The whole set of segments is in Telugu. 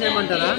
చేయమంటారా?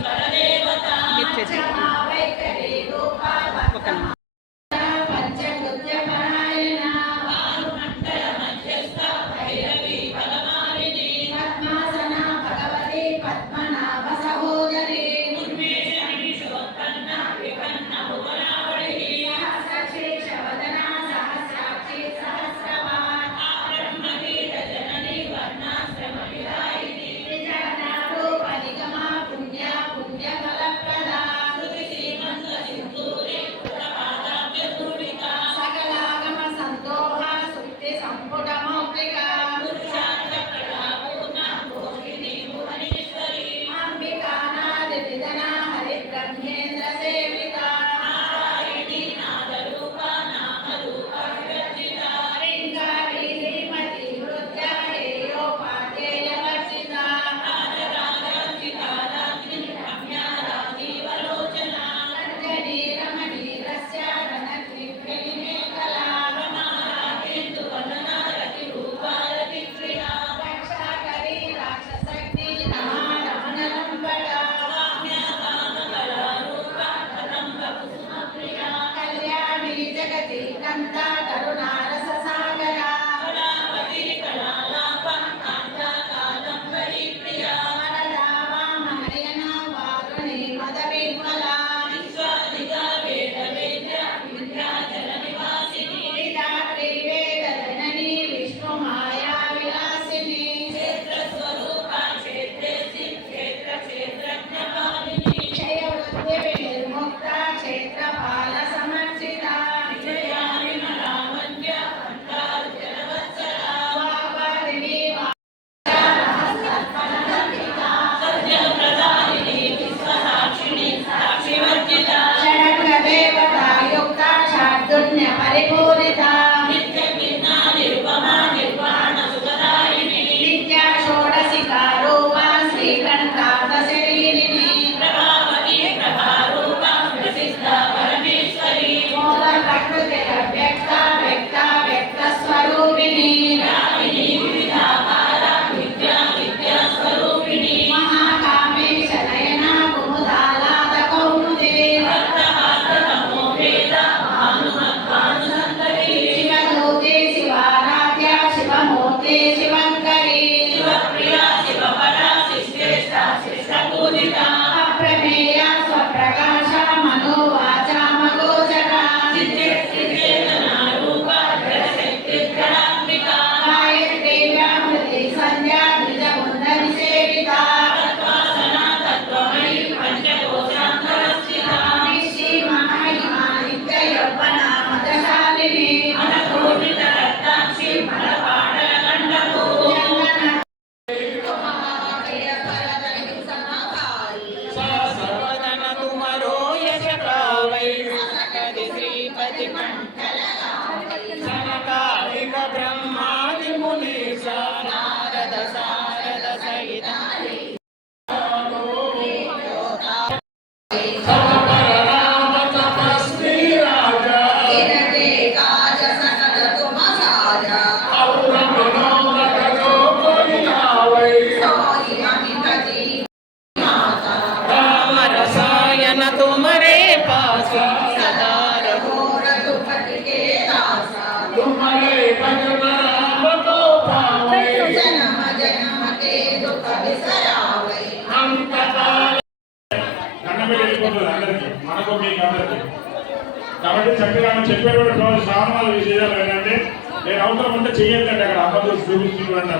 చెయ్యకండి అక్కడ అమ్మతో చూపించుకోండి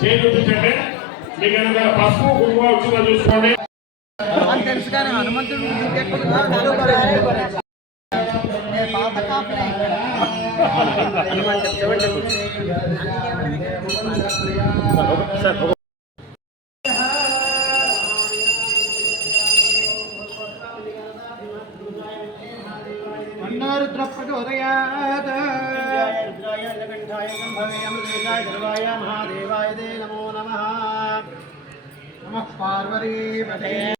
చేయి చూపించండి మీకు ఎందుకంటే పసుపు కుంకుమ వచ్చిందో చూసుకోండి. హనుమంతుడు सर्वाय सम्भवेयं देशाय सर्वाय महादेवाय ते नमो नमः नमः पार्वतीपते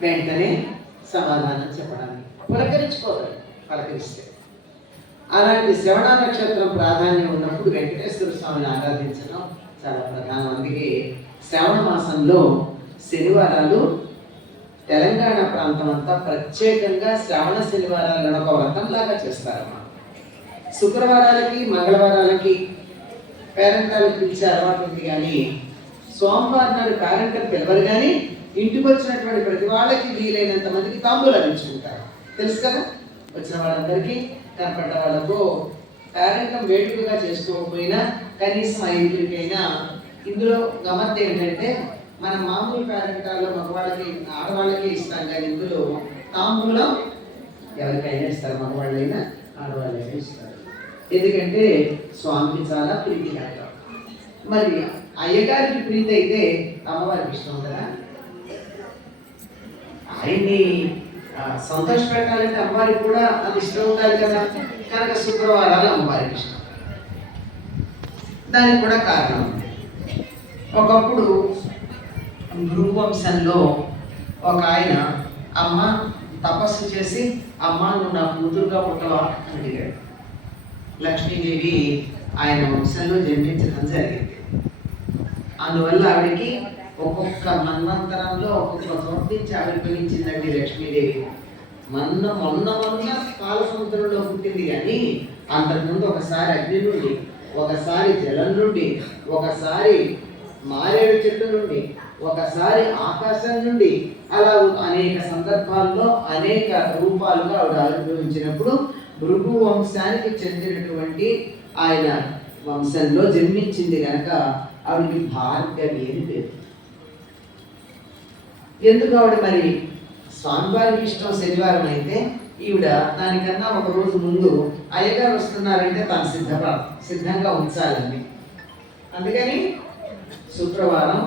వెంటనే సమాధానం చెప్పడానికి పులకరించుకోవాలి పలకరిస్తే. అలాంటి శ్రవణ నక్షత్రం ప్రాధాన్యం ఉన్నప్పుడు వెంకటేశ్వర స్వామిని ఆరాధించడం చాలా ప్రధానం. అందుకే శ్రావణ మాసంలో శనివారాలు తెలంగాణ ప్రాంతం అంతా ప్రత్యేకంగా శ్రావణ శనివారాలను ఒక వ్రతంలాగా చేస్తారన్నమాట. శుక్రవారాలకి మంగళవారాలకి పేరెంటాలకు పిలిచే అలవాటు ఉంది కానీ సోమవారం నాడు పేరెంటల్ పిలవరు కానీ ఇంటికి వచ్చినటువంటి ప్రతి వాళ్ళకి వీలైనంత మందికి తాంబూలాలు ఇచ్చుకుంటారు తెలుసు కదా? వచ్చిన వాళ్ళందరికీ కనపడ్డ వాళ్ళకు పేరెంటం వేడుకగా చేసుకోకపోయినా కనీసం ఐదుగురికైనా ఇందులో గమత్ ఏంటంటే మన మామూలు పేరెంటాల్లో మగవాళ్ళకి ఆడవాళ్ళకే ఇస్తాం కానీ ఇందులో తాంబూలం ఎవరికైనా ఇస్తారు మగవాళ్ళైనా ఆడవాళ్ళైనా ఇస్తారు. ఎందుకంటే స్వామికి చాలా ప్రీతికరం మరి అయ్యగారికి ప్రీతి అయితే అమ్మవారికి ఇష్టం కదా ఆయన్ని సంతోష పెట్టాలంటే అమ్మవారికి కూడా అది ఇష్టం ఉండాలి కదా. కనుక శుక్రవారాలు అమ్మవారికి ఇష్టం. దానికి కూడా కారణం. ఉంది ఒకప్పుడు భృగువంశంలో ఒక ఆయన అమ్మ తపస్సు చేసి అమ్మ నువ్వు నా కూతురుగా పుట్టవా? అని అడిగాడు. లక్ష్మీదేవి ఆయన వంశంలో జన్మించడం జరిగింది. అందువల్ల ఆవిడకి ఒక్కొక్క మన్వంతరంలో ఒక్కొక్క చోట ఆవిర్భవించిందండి లక్ష్మీదేవి. మొన్న మొన్న మొన్న పాల సముద్రంలో పుట్టింది కానీ అంతకుముందు ఒకసారి అగ్ని నుండి ఒకసారి జలం నుండి ఒకసారి మారేడు చెట్టు నుండి ఒకసారి ఆకాశం నుండి అలా అనేక సందర్భాల్లో అనేక రూపాలుగా ఆవిడ ఆవిర్భవించినప్పుడు భృగు వంశానికి చెందినటువంటి ఆయన వంశంలో జన్మించింది కనుక ఆవిడకి భార్గవి అని పేరు. ఎందుకు ఆవిడ మరి స్వామివారికి ఇష్టం శనివారం అయితే? ఈవిడ దానికన్నా ఒక రోజు ముందు అయ్యగారు వస్తున్నారంటే తను సిద్ధపడ సిద్ధంగా ఉంచాలని. అందుకని శుక్రవారం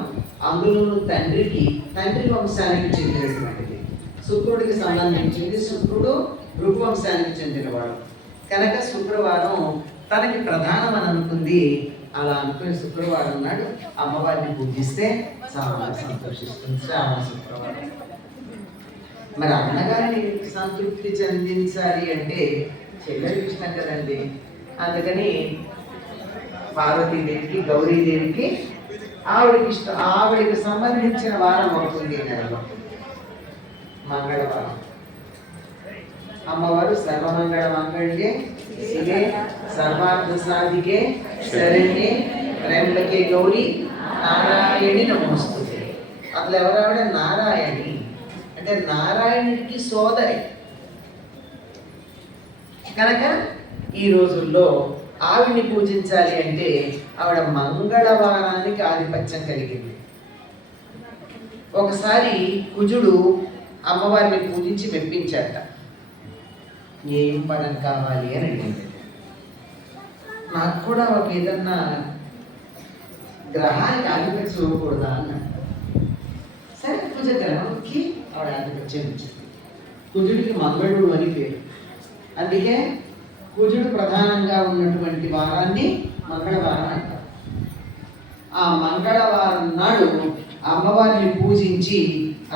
అందులోను తండ్రికి తండ్రి వంశానికి చెందినటువంటిది. శుక్రుడికి సంబంధించింది శుక్రుడు భృగువంశానికి చెందినవాడు. కనుక శుక్రవారం తనకి ప్రధానం అని అనుకుంది. అలా అనుకుని శుక్రవారం నాడు అమ్మవారిని పూజిస్తే చాలా సంతోషిస్తుంది. శ్రావణ శుక్రవారం మరి అన్నగారిని సంతృప్తి చెందించాలి అంటే చెల్లెలికి ఇష్టం కదండి. అందుకని పార్వతీదేవికి గౌరీదేవికి ఆవిడకి ఇష్టం ఆవిడకి సంబంధించిన వారం అవుతుంది నెలలో. మంగళవారం. అమ్మవారు సర్వమంగళ మంగళ్యే శివే సర్వార్థ సాధికే శరణ్యే త్రయంబకే గౌరీ నారాయణి నమోస్తుతే అసలు ఎవరావిడ? నారాయణి. అంటే నారాయణుడికి సోదరి. కనుక ఈ రోజుల్లో ఆవిడ్ని పూజించాలి అంటే ఆవిడ మంగళవారానికి ఆధిపత్యం కలిగింది. ఒకసారి కుజుడు అమ్మవారిని పూజించి మెప్పించాట. ఏం పదం కావాలి? అని అడిగింది. నాకు కూడా ఒక ఏదన్నా గ్రహానికి ఆధిపత్యం ఇవ్వకూడదా అన్నాడు సరే కుజ గ్రహంకి ఆవిడ ఆధిపత్యం ఇచ్చింది. కుజుడికి మంగళుడు అని పేరు. అందుకే కుజుడు ప్రధానంగా ఉన్నటువంటి వారాన్ని మంగళవారం అంటారు. ఆ మంగళవారం నాడు అమ్మవారిని పూజించి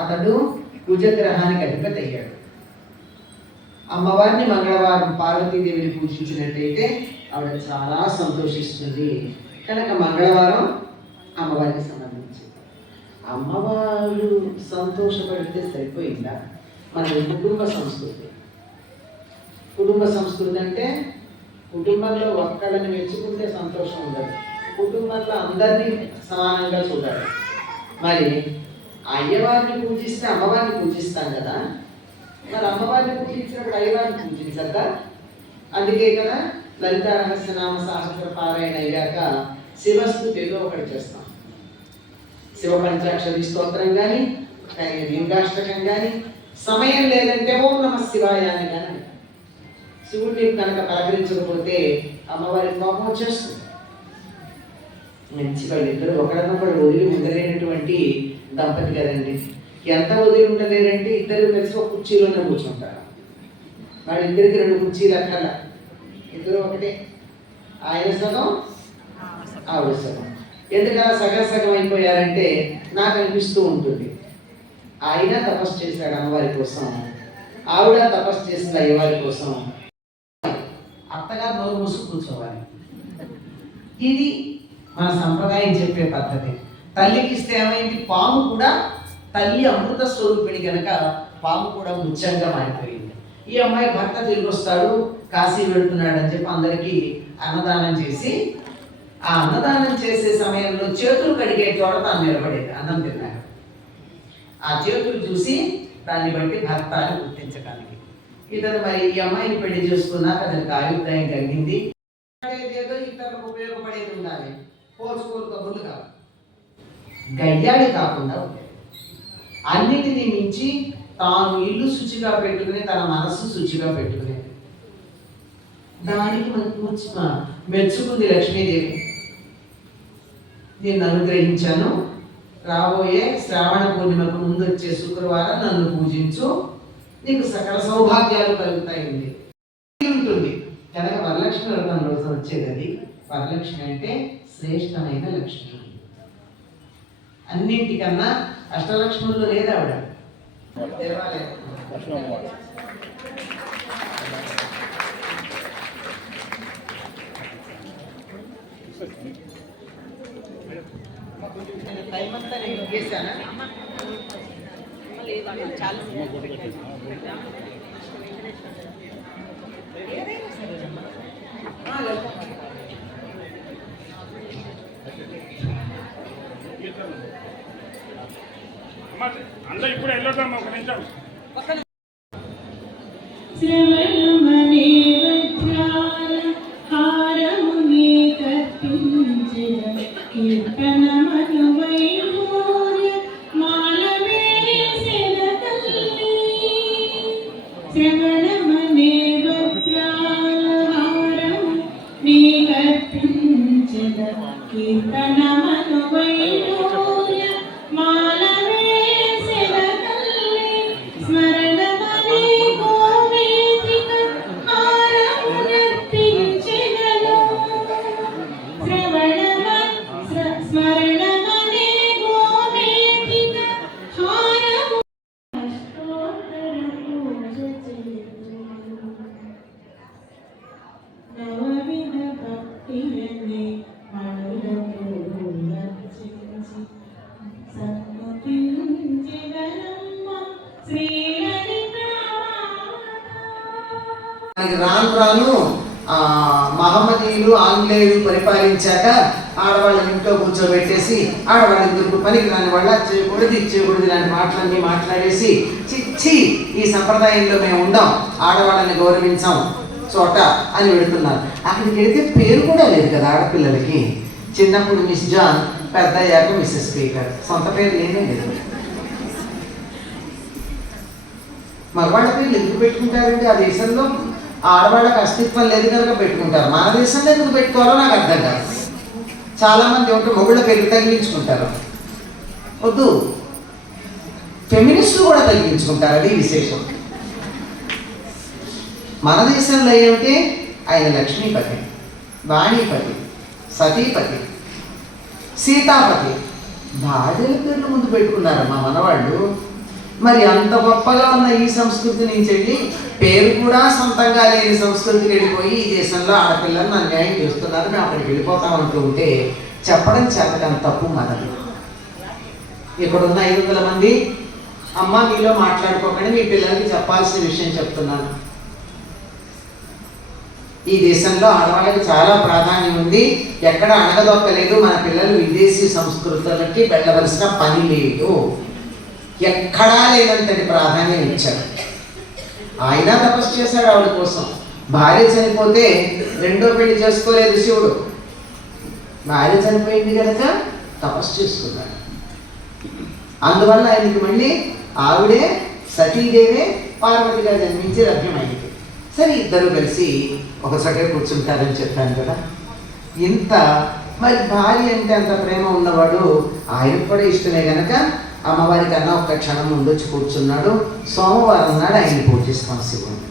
అతడు కుజగ్రహానికి అధిపతి అయ్యాడు. అమ్మవారిని మంగళవారం పార్వతీదేవిని పూజించినట్టయితే ఆవిడ చాలా సంతోషిస్తుంది. కనుక మంగళవారం అమ్మవారికి సంబంధించి. అమ్మవారు సంతోషపడితే సరిపోయిందా? మన కుటుంబ సంస్కృతి. కుటుంబ సంస్కృతి అంటే కుటుంబంలో ఒక్కళ్ళని మెచ్చుకుంటే సంతోషం ఉండదు. కుటుంబంలో అందరినీ సమానంగా చూడాలి. మరి అయ్యవారిని పూజిస్తే అమ్మవారిని పూజిస్తాం కదా? మరి అమ్మవారిని పూజించినప్పుడు అయ్యవారిని పూజించద్దా? అందుకే కదా లలిత రహస్యనామ సహస్ర పారాయణ అయ్యాక శివస్థుతి ఏదో ఒకటి చేస్తాం. శివ పంచాక్షరి స్తోత్రం కానీ లింగాష్టకం కానీ సమయం లేదంటే ఓం నమ శివాయ అని కానీ శివుడిని కనుక పలకరించకపోతే అమ్మవారి కోపం వచ్చేస్తుంది. మంచి వాళ్ళిద్దరు ఒకరినొకరు వదిలి ఉండలేనటువంటి దంపతి కదండి. ఎంత వదిలి ఉండలేరంటే ఇద్దరు కలిసి ఒక కుర్చీలోనే కూర్చుంటారు. వాళ్ళిద్దరికి రెండు కుర్చీలు అక్కల ఇద్దరు ఒకటే ఆయన సగం ఆవిడ సగం ఎందుకలా సగం సగం అయిపోయారంటే నాకు అనిపిస్తూ ఉంటుంది. ఆయన తపస్సు చేశాడు అమ్మవారి కోసం. ఆవిడ తపస్సు చేసింది అయ్యవారి కోసం. అత్తగారు నోరు మూసుకు కూర్చోవాలి. ఇది మన సంప్రదాయం చెప్పే పద్ధతి. తల్లికి ఇస్తే ఏమైంది? పాము కూడా తల్లి అమృత స్వరూపిణి గనక పాము కూడా ముత్యంగా మారిపోయింది. ఈ అమ్మాయి భర్త తిరిగి వస్తాడు. కాశీ వెళ్తున్నాడని చెప్పి అందరికీ అన్నదానం చేసి ఆ అన్నదానం చేసే సమయంలో చేతులు కడిగే చోట తాను నిలబడేది అన్నం తిన్నాడు. ఆ చేతులు చూసి దాన్ని బట్టి భర్త అని గుర్తించడానికి ఇతను మరి ఈ అమ్మాయిని పెళ్ళి చేసుకున్నాక అతనికి ఆయుర్దాయం కలిగింది. ఏదో ఇతరులకు ఉపయోగపడేది ఉండాలి. పోల్చుకోలు కబుర్లు కాదు. గయ్యాడి కాకుండా ఉండేది. అన్నిటినీ మించి తాను ఇల్లు శుచిగా పెట్టుకుని తన మనస్సు శుచిగా పెట్టుకునేది. దానికి మనకు మెచ్చు మెచ్చుకుంది లక్ష్మీదేవి. నేను అనుగ్రహించాను రాబోయే శ్రావణ పూర్ణిమకు ముందు వచ్చే శుక్రవారం నన్ను పూజించు. నీకు సకల సౌభాగ్యాలు కలుగుతాయి ఉంటుంది. కనుక వరలక్ష్మి వ్రతం రోజు వచ్చేది అది వరలక్ష్మి అంటే శ్రేష్టమైన లక్ష్మి. అన్నింటికన్నా అష్టలక్ష్ముల్లో లేదు ఆవిడ. దేవాలయం నేను టైం అందరూ ఇప్పుడు వెళ్ళొద్దాం ఒక నిమిషం. మహమ్మదీయులు ఆంగ్లేయులు పరిపాలించాక ఆడవాళ్ళని ఇంట్లో కూర్చోబెట్టేసి ఆడవాళ్ళ ఇద్దరు పనికి రాని వాళ్ళ చేయకూడదు ఇది చేయకూడదు ఇలాంటి మాటలన్నీ మాట్లాడేసి చిచ్చి ఈ సంప్రదాయంలో మేము ఉండం ఆడవాళ్ళని గౌరవించాం చోట అని పెడుతున్నారు అక్కడికి వెళితే పేరు కూడా లేదు కదా ఆడపిల్లలకి. చిన్నప్పుడు మిస్ జాన్ పెద్ద అయ్యాక మిస్సెస్ స్పీకర్ సొంత పేరు లేనే లేదు. మగవాళ్ళ పేర్లు ఎందుకు పెట్టుకుంటారండి? ఆ దేశంలో ఆడవాళ్ళకి అస్తిత్వం లేదు కనుక పెట్టుకుంటారు. మన దేశంలో ఎందుకు పెట్టుకోవాలో నాకు అర్థం కాదు. చాలామంది ఒకటి మొగుళ్ళ పెళ్ళి తగిలించుకుంటారు. వద్దు. ఫెమినిస్టులు కూడా తగ్గించుకుంటారు అది విశేషం. మన దేశంలో ఏమిటి? ఆయన లక్ష్మీపతి వాణిపతి సతీపతి సీతాపతి. భార్యల పేర్లు ముందు పెట్టుకున్నారు మా మనవాళ్ళు. మరి అంత గొప్పగా ఉన్న ఈ సంస్కృతి నుంచి వెళ్ళి పేరు కూడా సొంతంగా లేని సంస్కృతికి వెళ్ళిపోయి ఈ దేశంలో ఆడపిల్లలు అన్యాయం చేస్తున్నారు. మేము అక్కడికి వెళ్ళిపోతాం అంటూ ఉంటే చెప్పడం చెప్పడం తప్పు మనది. ఇక్కడ ఉన్న ఐదు వందల మంది అమ్మ మీలో మాట్లాడుకోకండి మీ పిల్లలకి చెప్పాల్సిన విషయం చెప్తున్నాను. ఈ దేశంలో ఆడవాళ్ళకి చాలా ప్రాధాన్యం ఉంది. ఎక్కడ అణగదొక్కలేదు. మన పిల్లలు విదేశీ సంస్కృతులకి వెళ్ళవలసిన పని లేదు. ఎక్కడా లేనంతటి ప్రాధాన్యం ఇచ్చాడు. ఆయన తపస్సు చేశాడు ఆవిడ కోసం. భార్య చనిపోతే రెండో పెళ్ళి చేసుకోలేదు శివుడు. భార్య చనిపోయింది కనుక తపస్సు చేసుకున్నాడు. అందువల్ల ఆయనకి మళ్ళీ ఆవిడే సతీదేవే పార్వతిగా జన్మించి లభ్యమైంది. సరే ఇద్దరు కలిసి ఒక కూర్చుంటారని చెప్పాను కదా. ఇంత మరి భార్య అంటే అంత ప్రేమ ఉన్నవాడు ఆయనకు కూడా ఇష్టమే కనుక అమ్మవారి కన్నా ఒక్క క్షణం ఉండొచ్చి కూర్చున్నాడు. సోమవారం నాడు ఆయన పూజిస్తాం శివుని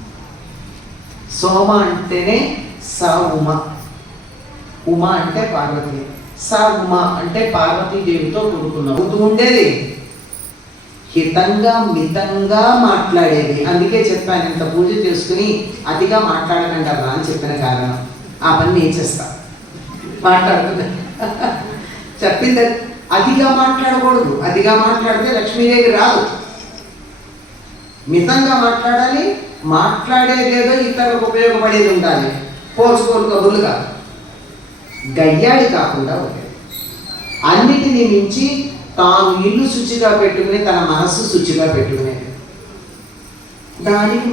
సోమ అంటేనే స ఉమ ఉమ అంటే పార్వతి. సా ఉమ అంటే పార్వతీదేవితో కూడుకున్న అవుతూ ఉండేది. హితంగా మితంగా మాట్లాడేది. అందుకే చెప్పాను ఇంత పూజ చేసుకుని అతిగా మాట్లాడకండి అమ్మా అని చెప్పిన కారణం. ఆ పని నేను చేస్తా. మాట్లాడుతుంది చెప్పింది అతిగా మాట్లాడకూడదు. అతిగా మాట్లాడితే లక్ష్మీదేవి రాదు. మితంగా మాట్లాడాలి మాట్లాడేదేదో ఇతరులకు ఉపయోగపడేది ఉండాలి. పోసుకోలు కబుర్లుగా. గయ్యాడి కాకుండా ఉండేది అన్నిటినీ మించి తాను ఇల్లు శుచిగా పెట్టుకుని తన మనస్సు శుచిగా పెట్టుకునేది. దానికి